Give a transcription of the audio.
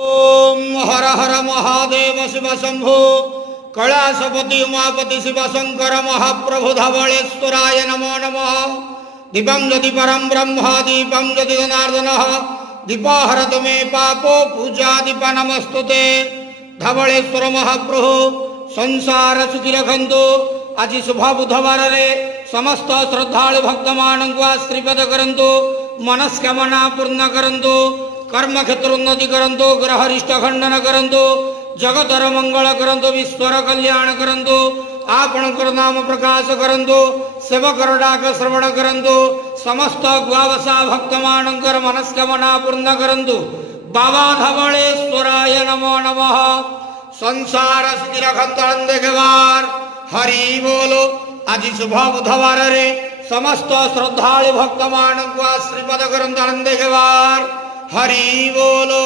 ओम हर हर महादेव शिव शंभो कैलासपति उमापति शिव शंकर महाप्रभु धवलेश्वराय नमो नमः। दीपं यदि परम ब्रह्म दीपं यदि जनार्दन दीपाहरत मे पापो पूजा दीप नमस्तुते। धवलेश्वर महाप्रभु संसार सुखी रखंतु। आज शुभ बुधवार रे समस्त श्रद्धालु भक्त मानक आशीर्वाद करंतु, मनस्कामना पूर्ण करंतु, कर्म क्षेत्र उन्नति करंतु, ग्रह रिष्ट खंडन करंतु, जगतर मंगल करंतु, विश्वर कल्याण करंतु, आपणकर नाम प्रकाश करंतु, सेवकर डाक श्रवण करंतु, समस्त गुआवसा भक्त मानकर मनस्कामना पूर्ण करंतु। बाबा धवलेश्वराय नमो नमः। संसार सुखी रखंतु अंधेवार हरि बोलो। आज शुभ बुधवार रे समस्त श्रद्धालु भक्त मानक आशीर्वाद करंतु अंधेवार हरि बोलो।